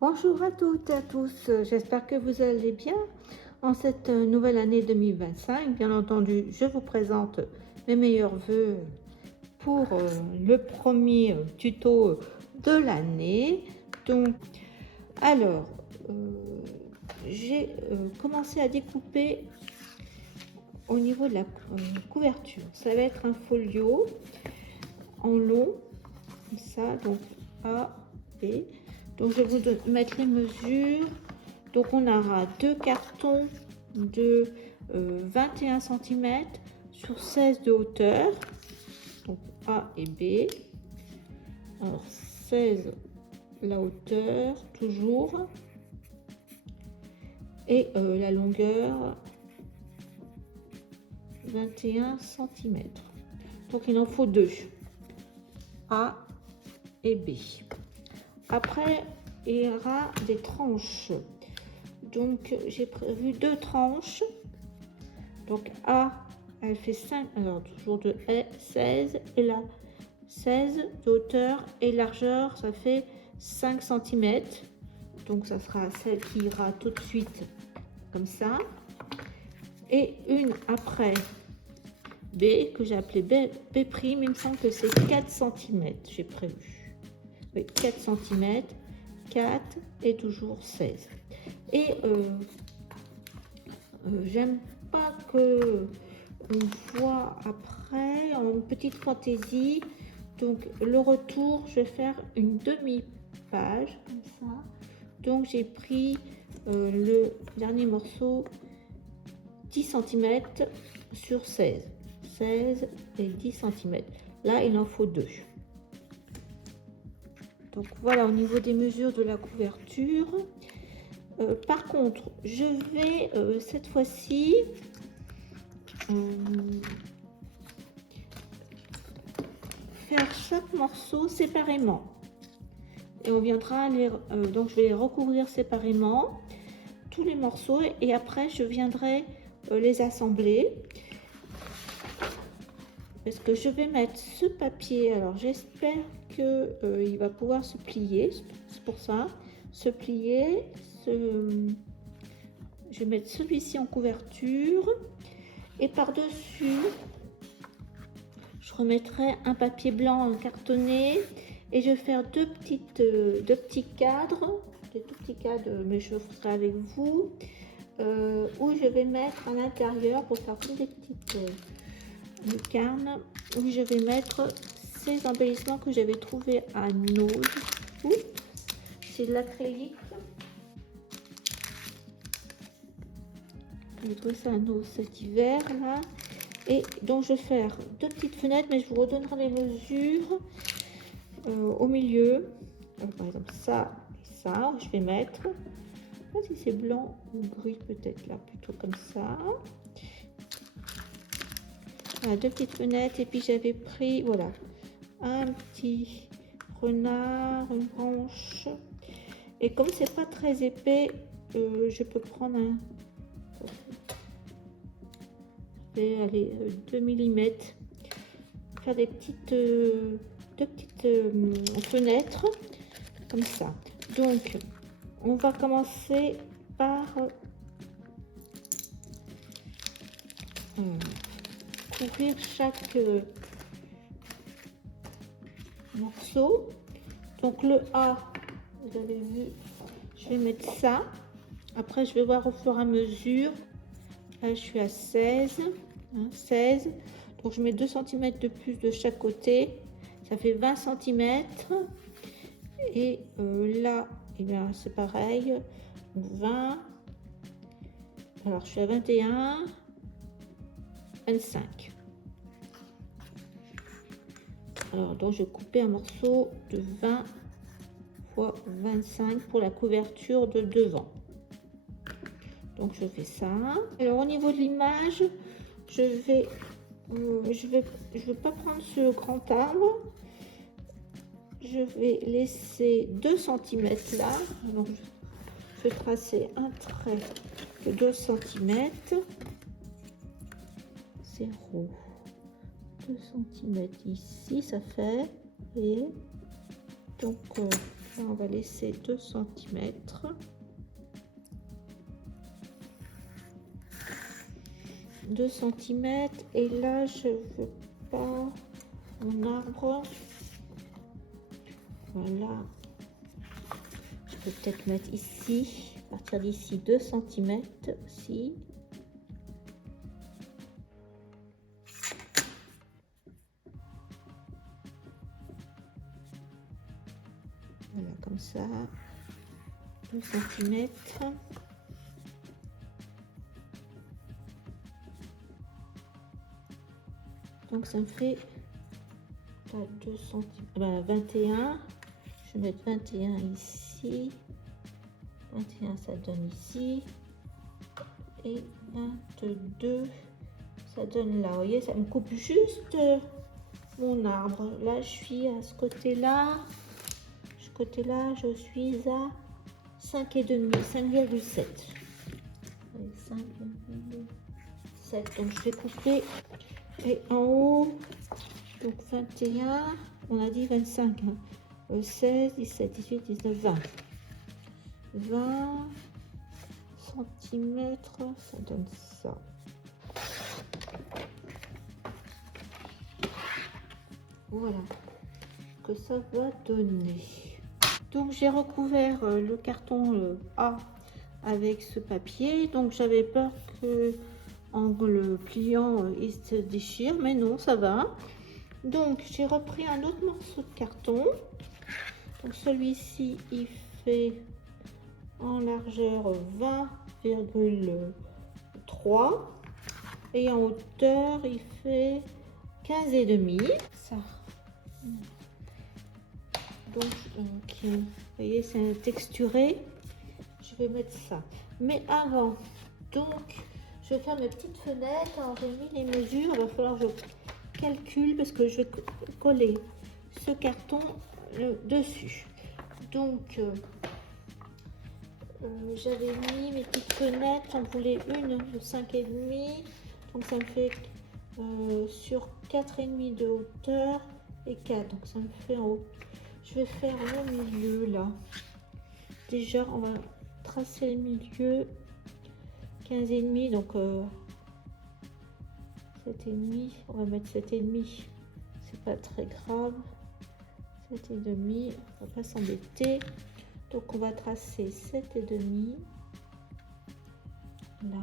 Bonjour à toutes et à tous, j'espère que vous allez bien en cette nouvelle année 2025. Bien entendu, je vous présente mes meilleurs voeux pour le premier tuto de l'année. Donc, alors, j'ai commencé à découper au niveau de la couverture. Ça va être un folio en long, comme ça, donc A, B. Donc je vais vous mettre les mesures. Donc on aura deux cartons de 21 cm sur 16 de hauteur. Donc A et B. Alors 16 la hauteur toujours. Et la longueur 21 cm. Donc il en faut deux. A et B. Après, il y aura des tranches. Donc, j'ai prévu deux tranches. Donc, A, elle fait 5, alors toujours de 16. Et là, 16 de hauteur et largeur, ça fait 5 cm. Donc, ça sera celle qui ira tout de suite comme ça. Et une après B, que j'ai appelée B'. Il me semble que c'est 4 cm, j'ai prévu. Oui, 4 cm, 4 et toujours 16. Et j'aime pas que on voit après en petite fantaisie. Donc le retour, je vais faire une demi-page comme ça. Donc j'ai pris le dernier morceau 10 cm sur 16. 16 et 10 cm. Là, il en faut deux. Donc voilà au niveau des mesures de la couverture. Par contre, je vais cette fois-ci faire chaque morceau séparément. Et on viendra donc je vais les recouvrir séparément, tous les morceaux, et après je viendrai les assembler. Parce que je vais mettre ce papier, alors j'espère que il va pouvoir se plier, c'est pour ça, se plier. Je vais mettre celui-ci en couverture et par-dessus je remettrai un papier blanc cartonné et je vais faire deux petits cadres, des tout petits cadres, mais je ferai avec vous, où je vais mettre à l'intérieur pour faire des petites lucarnes, où je vais mettre ces embellissements que j'avais trouvé à Nose. C'est de l'acrylique. J'ai trouvé ça à Nose cet hiver là. Et donc je vais faire deux petites fenêtres, mais je vous redonnerai les mesures au milieu. Alors, par exemple ça et ça, je vais mettre, je sais pas si c'est blanc ou gris, peut-être là, plutôt comme ça. Voilà, deux petites fenêtres, et puis j'avais pris, voilà, un petit renard, une branche. Et comme c'est pas très épais, je peux prendre un... Allez, 2 mm, faire des petites, deux petites fenêtres comme ça. Donc on va commencer par couvrir chaque morceau. Donc le A, vous avez vu, je vais mettre ça. Après je vais voir au fur et à mesure. Là, je suis à 16, 16. Donc, je mets 2 cm de plus de chaque côté. Ça fait 20 cm. Et là, eh bien, c'est pareil. 20. Alors, je suis à 21, 25. Alors, donc, je vais couper un morceau de 20 x 25 pour la couverture de devant. Donc je fais ça. Alors au niveau de l'image, je vais pas prendre ce grand arbre. Je vais laisser 2 cm là. Donc je vais tracer un trait de 2 cm. 0. 2 cm ici, ça fait. Et donc Là, on va laisser 2 cm. Et là je veux pas mon arbre. Voilà, je peux peut-être mettre ici, à partir d'ici 2 cm aussi. Voilà, comme ça, 2 cm. Donc ça me fait 2 cm, 21. Je vais mettre 21 ici. 21, ça donne ici. Et 22, ça donne là. Vous voyez, ça me coupe juste mon arbre. Là, je suis à ce côté-là. Ce côté-là, je suis à 5,5, 5,7. 5,7. Donc, je vais couper. Et en haut, donc 21, on a dit 25. 16, 17, 18, 19, 20. 20 cm, ça donne ça. Voilà que ça va donner. Donc j'ai recouvert le carton A avec ce papier. Donc j'avais peur que en le pliant il se déchire, mais non, ça va. Donc j'ai repris un autre morceau de carton. Donc celui-ci il fait en largeur 20,3 et en hauteur il fait 15,5. Ça. Donc vous voyez, c'est texturé. Je vais mettre ça. Mais avant, donc je vais faire mes petites fenêtres. Alors j'ai mis les mesures. Il va falloir que je calcule parce que je vais coller ce carton dessus. Donc j'avais mis mes petites fenêtres, j'en voulais une de 5,5, donc ça me fait sur 4,5 de hauteur et 4, donc ça me fait en haut. Je vais faire le milieu là. Déjà on va tracer le milieu, 15,5, donc 7,5, on va mettre 7,5, c'est pas très grave. 7,5, on va pas s'embêter. Donc on va tracer 7,5 là,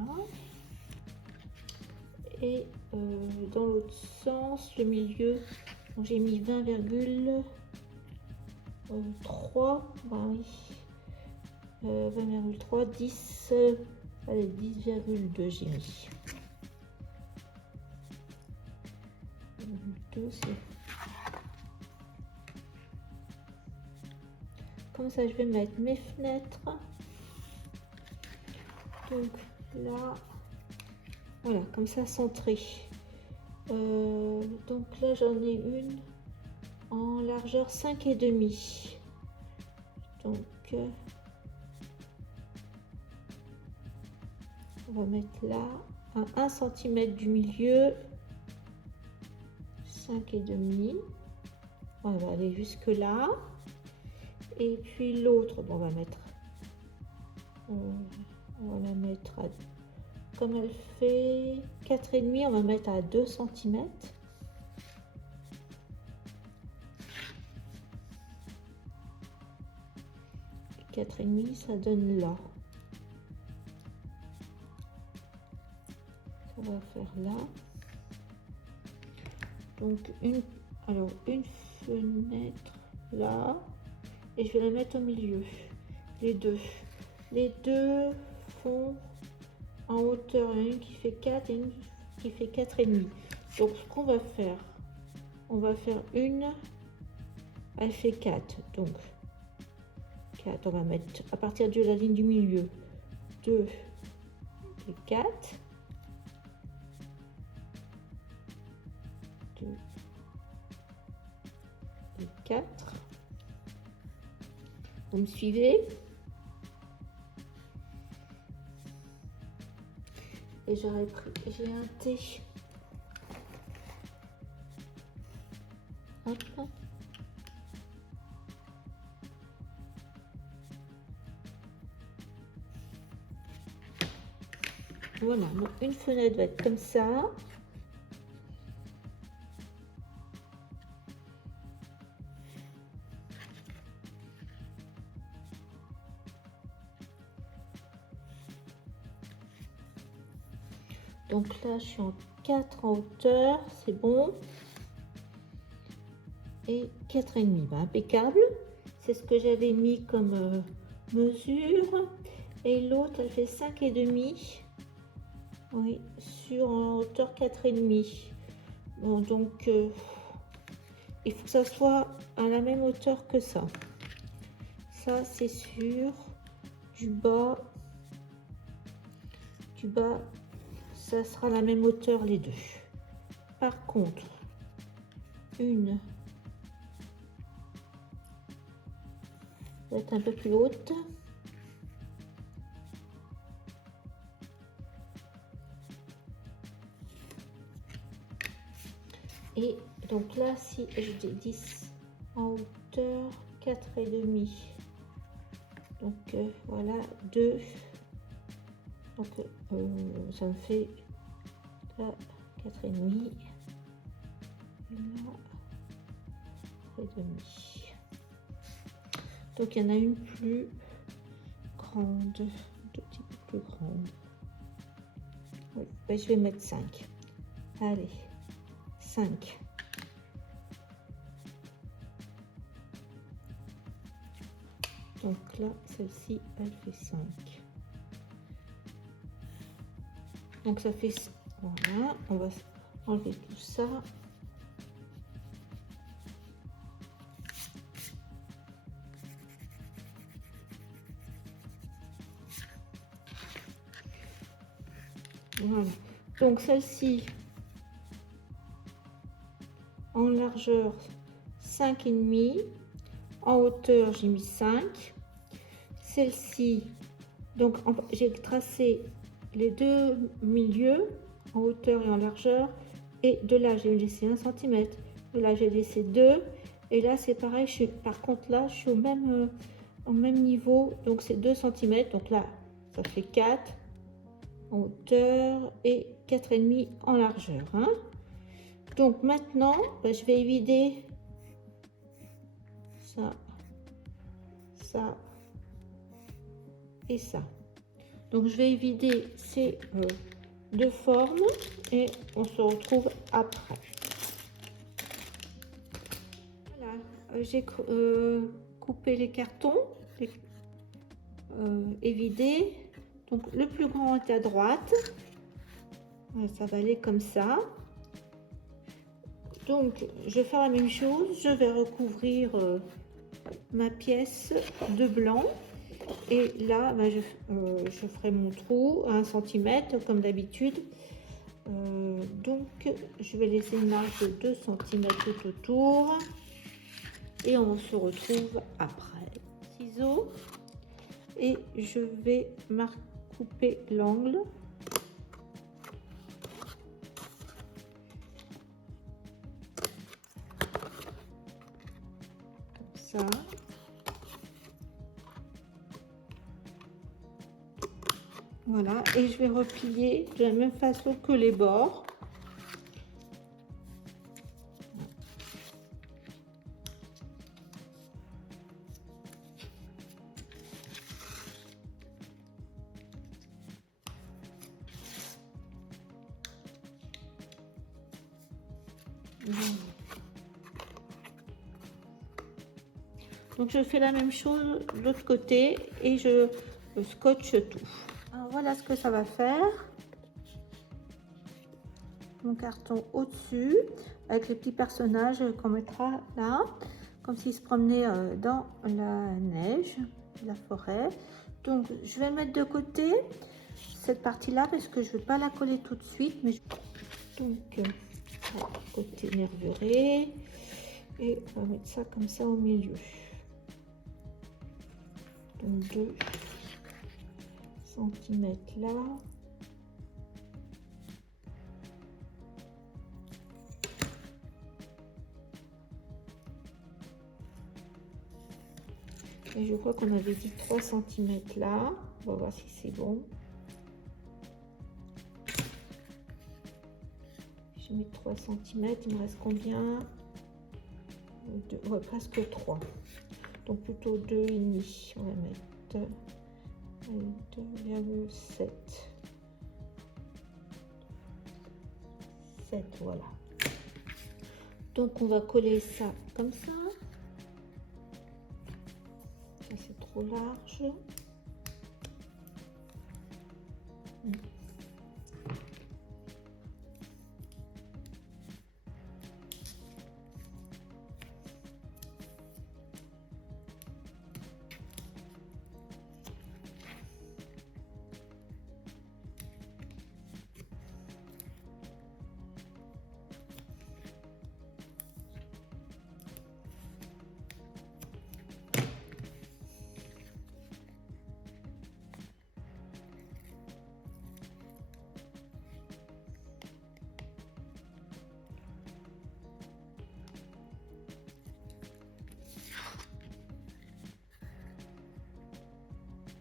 et dans l'autre sens le milieu, j'ai mis 20,3, ben oui, 20,3, 10, allez 10,2 j'ai mis. 2, c'est comme ça. Je vais mettre mes fenêtres. Donc là, voilà, comme ça, centré. Donc là, j'en ai une en largeur 5,5. Donc on va mettre là à 1 cm du milieu, 5,5. On va aller jusque là. Et puis l'autre, bon, on va la mettre à, comme elle fait 4,5, on va mettre à 2 cm. Et 4,5, ça donne là. Ça va faire là. Donc une fenêtre là. Et je vais la mettre au milieu, les deux font en hauteur, une qui fait 4 et une qui fait 4,5. Donc ce qu'on va faire, on va faire une, elle fait 4, donc 4, on va mettre à partir de la ligne du milieu 2 et 4, 2 et 4. Vous me suivez? Et j'ai un thé. Hop. Voilà, donc une fenêtre va être comme ça. Donc là, je suis en 4 en hauteur, c'est bon. Et 4,5, bah, impeccable. C'est ce que j'avais mis comme mesure. Et l'autre, elle fait 5,5. Oui, sur en hauteur 4,5. Bon, donc, il faut que ça soit à la même hauteur que ça. Ça, c'est sûr. Du bas, ça sera la même hauteur les deux. Par contre, une va être un peu plus haute. Et donc là, si je dis 10 en hauteur, 4,5. Donc voilà, 2. Donc ça me fait là 4,5. Là, 4,5. Donc il y en a une plus grande, un tout petit peu plus grande. Oui, ben, je vais mettre 5. Allez, 5. Donc là, celle-ci, elle fait 5. Donc ça fait, voilà, on va enlever tout ça. Voilà, donc celle-ci, en largeur 5,5, en hauteur j'ai mis 5. Celle-ci, donc j'ai tracé les deux milieux en hauteur et en largeur, et de là j'ai laissé 1 cm, de là j'ai laissé 2, et là c'est pareil, par contre là je suis au même niveau, donc c'est 2 cm, donc là ça fait 4 en hauteur et 4,5 en largeur, hein. Donc maintenant ben, je vais vider ça, ça et ça. Donc je vais vider ces deux formes et on se retrouve après. Voilà, j'ai coupé les cartons et vidé. Donc le plus grand est à droite. Ça va aller comme ça. Donc je vais faire la même chose. Je vais recouvrir ma pièce de blanc. Et là, ben, je ferai mon trou à 1 cm comme d'habitude. Donc, je vais laisser une marge de 2 cm tout autour. Et on se retrouve après. Ciseaux. Et je vais couper l'angle. Comme ça. Voilà, et je vais replier de la même façon que les bords. Donc je fais la même chose de l'autre côté et je scotche tout. Alors voilà ce que ça va faire. Mon carton au-dessus avec les petits personnages qu'on mettra là, comme s'ils se promenaient dans la neige, la forêt. Donc je vais mettre de côté cette partie là parce que je ne vais pas la coller tout de suite, mais donc côté nervuré et on va mettre ça comme ça au milieu. Donc 2 cm là. Et je crois qu'on avait dit 3 cm là. On va voir si c'est bon. J'ai mis 3 cm, il me reste combien? Ouais, presque 3. Donc plutôt 2,5. On va mettre 2,7. 7, voilà. Donc on va coller ça comme ça. Ça c'est trop large.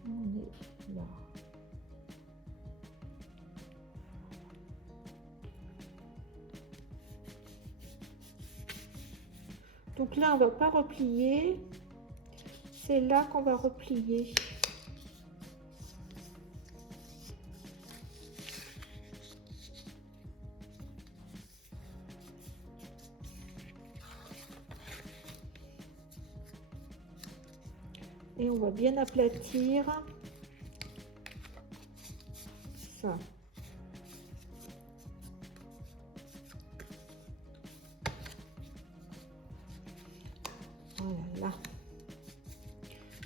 On est là. Donc là, on va pas replier. C'est là qu'on va replier. Et on va bien aplatir ça. Voilà.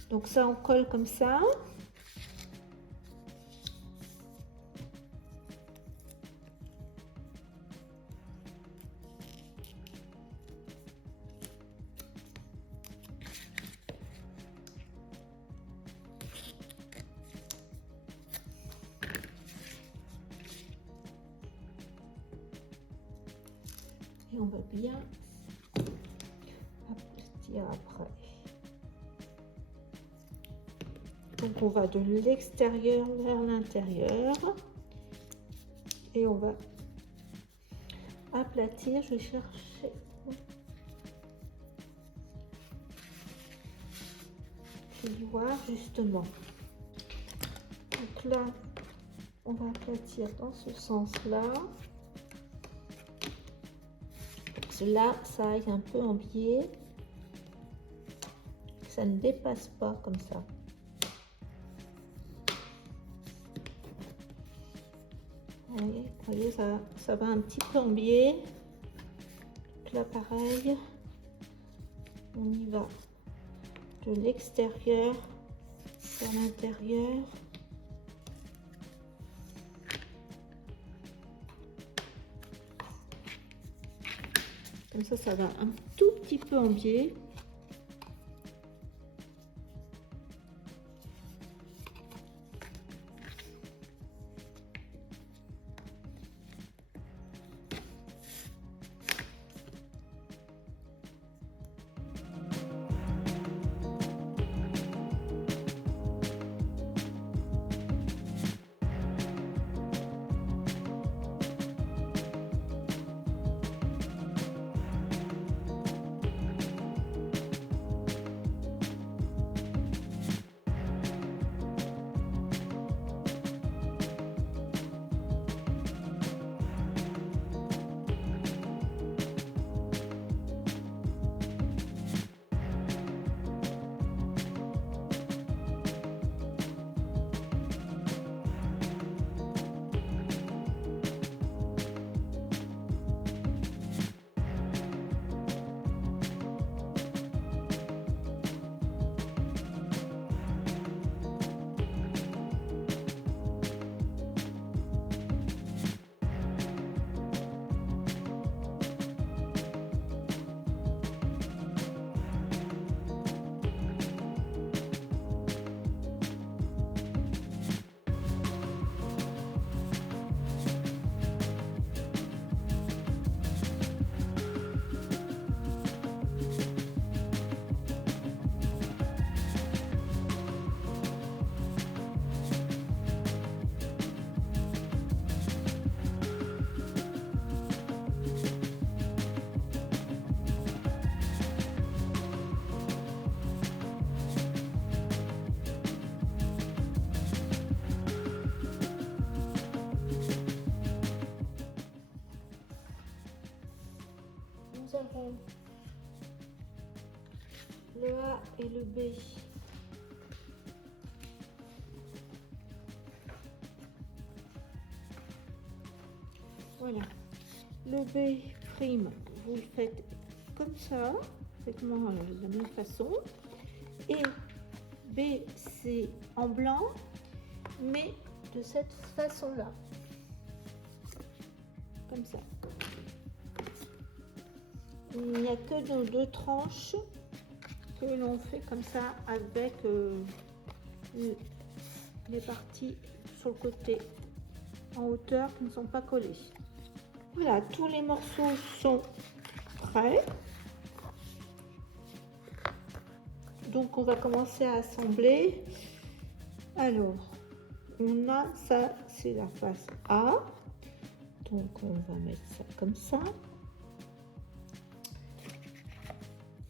Donc ça, on colle comme ça. Et on va bien aplatir après. Donc on va de l'extérieur vers l'intérieur. Et on va aplatir. Je vais chercher l'ivoire justement. Donc là, on va aplatir dans ce sens-là. Là, ça aille un peu en biais, ça ne dépasse pas comme ça. Vous voyez, ça va un petit peu en biais. Donc là, pareil, on y va de l'extérieur vers l'intérieur. Comme ça va un tout petit peu en biais. et le B. Voilà, le B prime, vous le faites comme ça, faites-moi de la même façon. Et B, c'est en blanc, mais de cette façon-là, comme ça. Il n'y a que nos deux tranches que l'on fait comme ça avec les parties sur le côté en hauteur qui ne sont pas collées. Voilà, tous les morceaux sont prêts. Donc on va commencer à assembler. Alors, on a ça, c'est la face A. Donc on va mettre ça comme ça.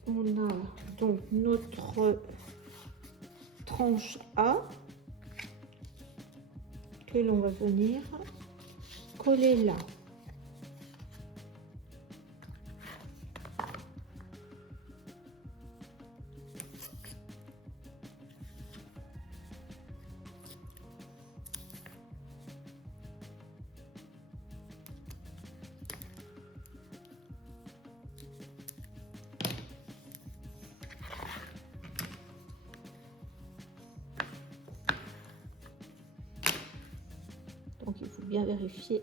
On a donc notre tranche A que l'on va venir coller là. Donc il faut bien vérifier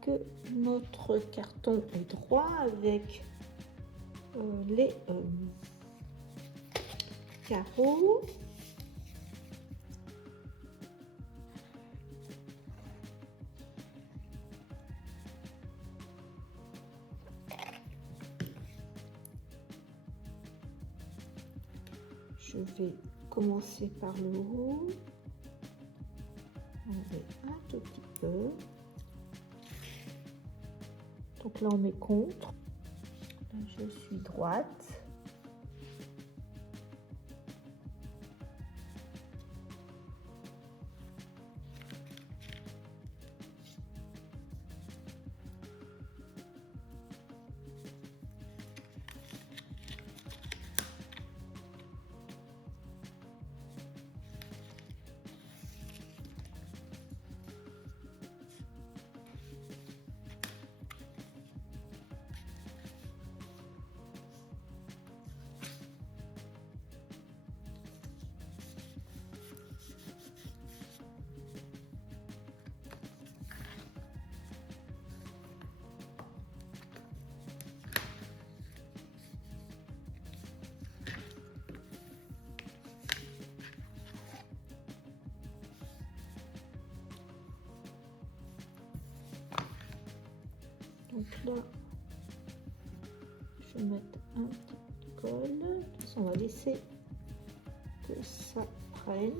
que notre carton est droit avec les carreaux. Je vais commencer par le haut. Enlever un tout petit peu. Donc là on met contre. Là, je suis droite. Donc là, je vais mettre un petit colle. De toute façon, on va laisser que ça prenne.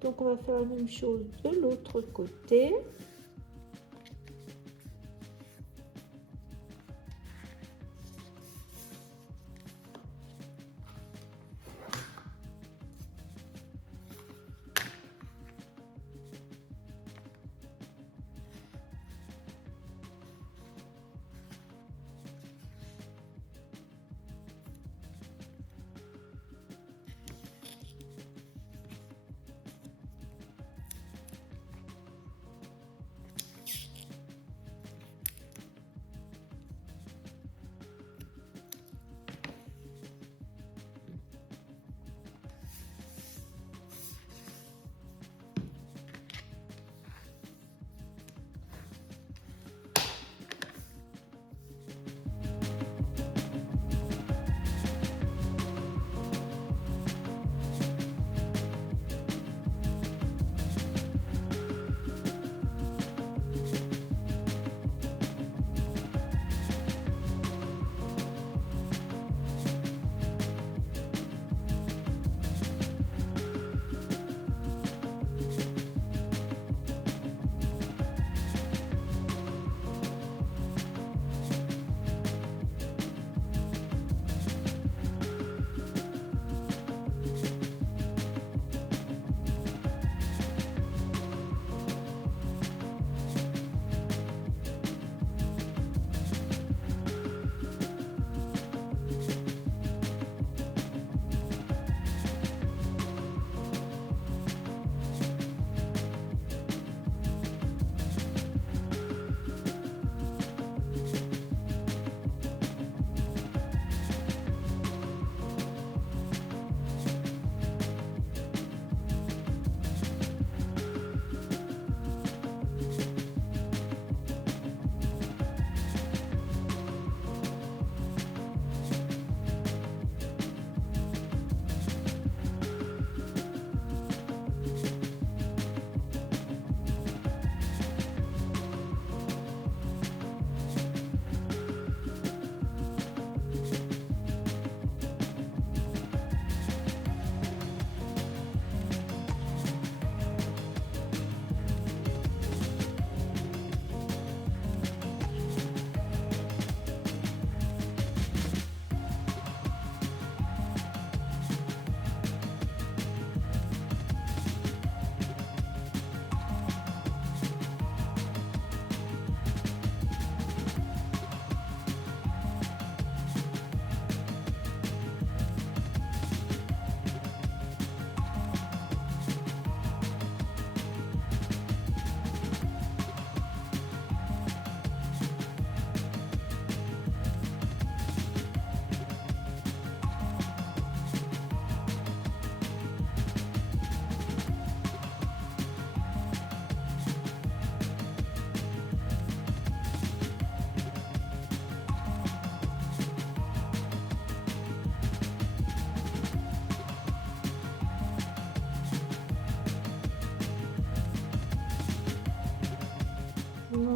Donc on va faire la même chose de l'autre côté.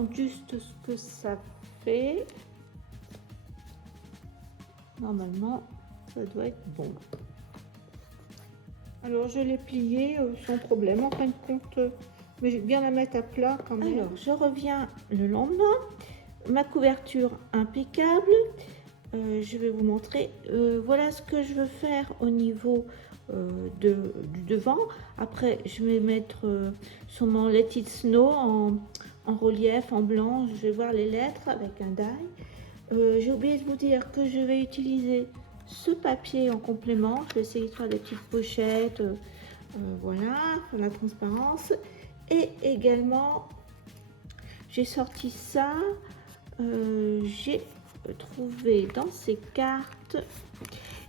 montre juste ce que ça fait. Normalement, ça doit être bon. Alors, je l'ai plié sans problème, en fin de compte, mais j'ai bien la mettre à plat quand même. Alors, je reviens le lendemain. Ma couverture impeccable. Je vais vous montrer. Voilà ce que je veux faire au niveau du devant. Après, je vais mettre sur mon Let It Snow en relief, en blanc. Je vais voir les lettres avec un die. J'ai oublié de vous dire que je vais utiliser ce papier en complément. Je vais essayer de faire des petites pochettes, voilà, pour la transparence. Et également, j'ai sorti ça. J'ai trouvé dans ces cartes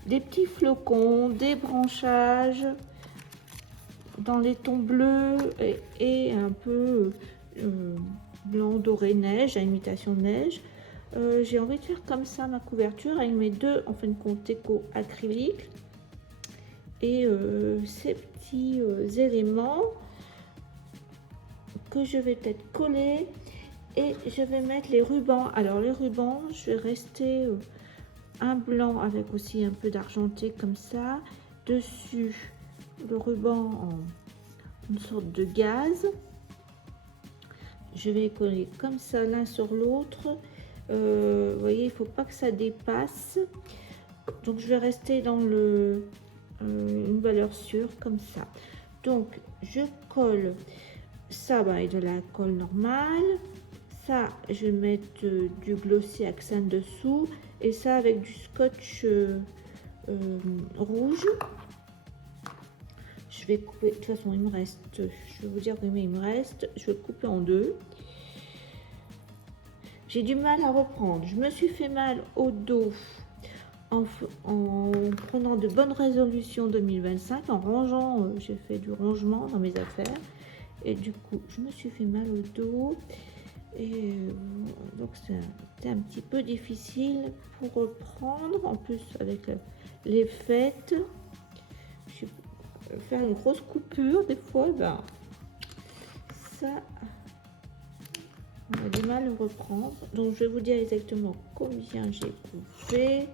des petits flocons, des branchages dans les tons bleus et un peu blanc doré neige, à imitation de neige. J'ai envie de faire comme ça ma couverture avec mes deux en fin de compte éco acryliques et ces petits éléments que je vais peut-être coller et je vais mettre les rubans. Alors les rubans, je vais rester un blanc avec aussi un peu d'argenté comme ça, dessus le ruban en une sorte de gaze. Je vais coller comme ça l'un sur l'autre. Vous voyez, il faut pas que ça dépasse, donc je vais rester dans une valeur sûre comme ça. Donc je colle ça avec de la colle normale, ça je vais mettre du glossy accent dessous et ça avec du scotch rouge. Je vais couper, de toute façon il me reste, je vais vous dire combien il me reste, je vais le couper en deux. J'ai du mal à reprendre, je me suis fait mal au dos en prenant de bonnes résolutions 2025, en rangeant, j'ai fait du rangement dans mes affaires et du coup je me suis fait mal au dos et donc c'était un petit peu difficile pour reprendre, en plus avec les fêtes, je vais faire une grosse coupure des fois, ben ça on a du mal à reprendre, donc je vais vous dire exactement combien j'ai coupé. De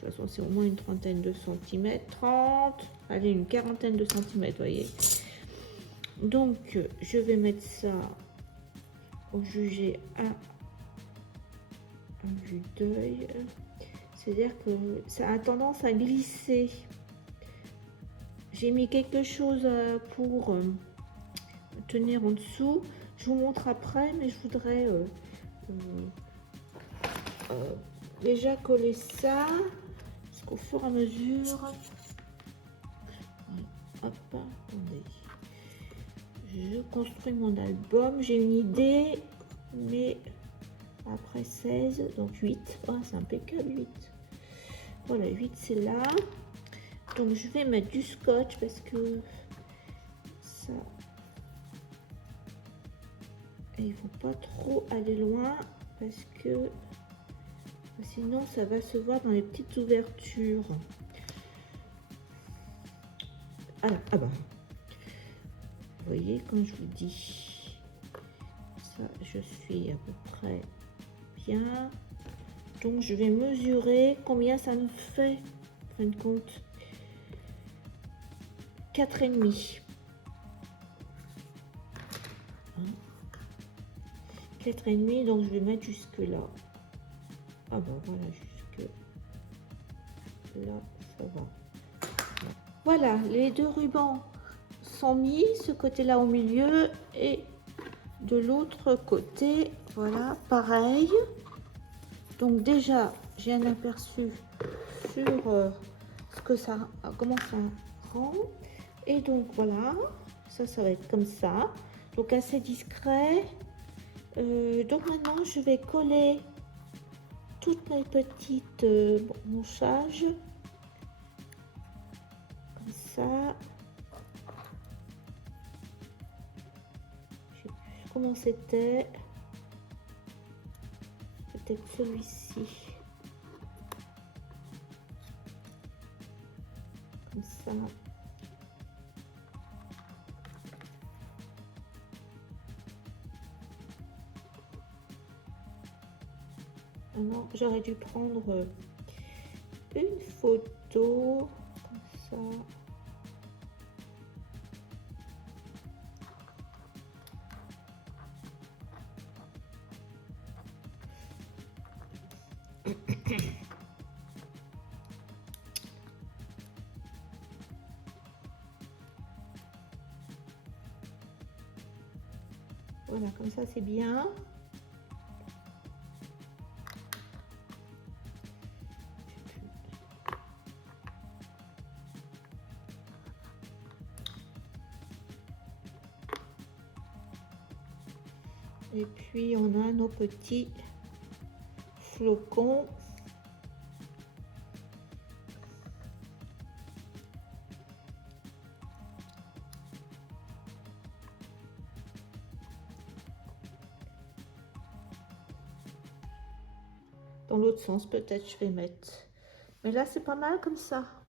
toute façon c'est au moins une trentaine de centimètres, 30, allez une quarantaine de centimètres, voyez. Donc je vais mettre ça au jugé à vue d'œil, c'est à dire que ça a tendance à glisser. J'ai mis quelque chose pour tenir en dessous. Je vous montre après, mais je voudrais déjà coller ça, parce qu'au fur et à mesure, hop, attendez, je construis mon album. J'ai une idée, mais après 16, donc 8, oh, c'est impeccable, 8. Voilà, 8 c'est là. Donc je vais mettre du scotch parce que ça, et il faut pas trop aller loin parce que sinon ça va se voir dans les petites ouvertures. Alors, ah bah, vous voyez, comme je vous dis, ça je suis à peu près bien. Donc je vais mesurer combien ça me fait, en fin de compte, 4,5. 4,5, donc je vais mettre jusque là. Ah ben voilà, jusque là, ça va. Voilà, les deux rubans sont mis, ce côté-là au milieu et de l'autre côté, voilà, pareil. Donc déjà, j'ai un aperçu sur ce que ça, comment ça rend. Et donc voilà, ça va être comme ça, donc assez discret. Donc maintenant je vais coller toutes mes petites branchages comme ça. Je sais plus comment c'était, peut-être celui-ci, comme ça. Non, j'aurais dû prendre une photo comme ça. Voilà, comme ça c'est bien. Et puis on a nos petits flocons. Dans l'autre sens, peut-être je vais mettre. Mais là, c'est pas mal comme ça.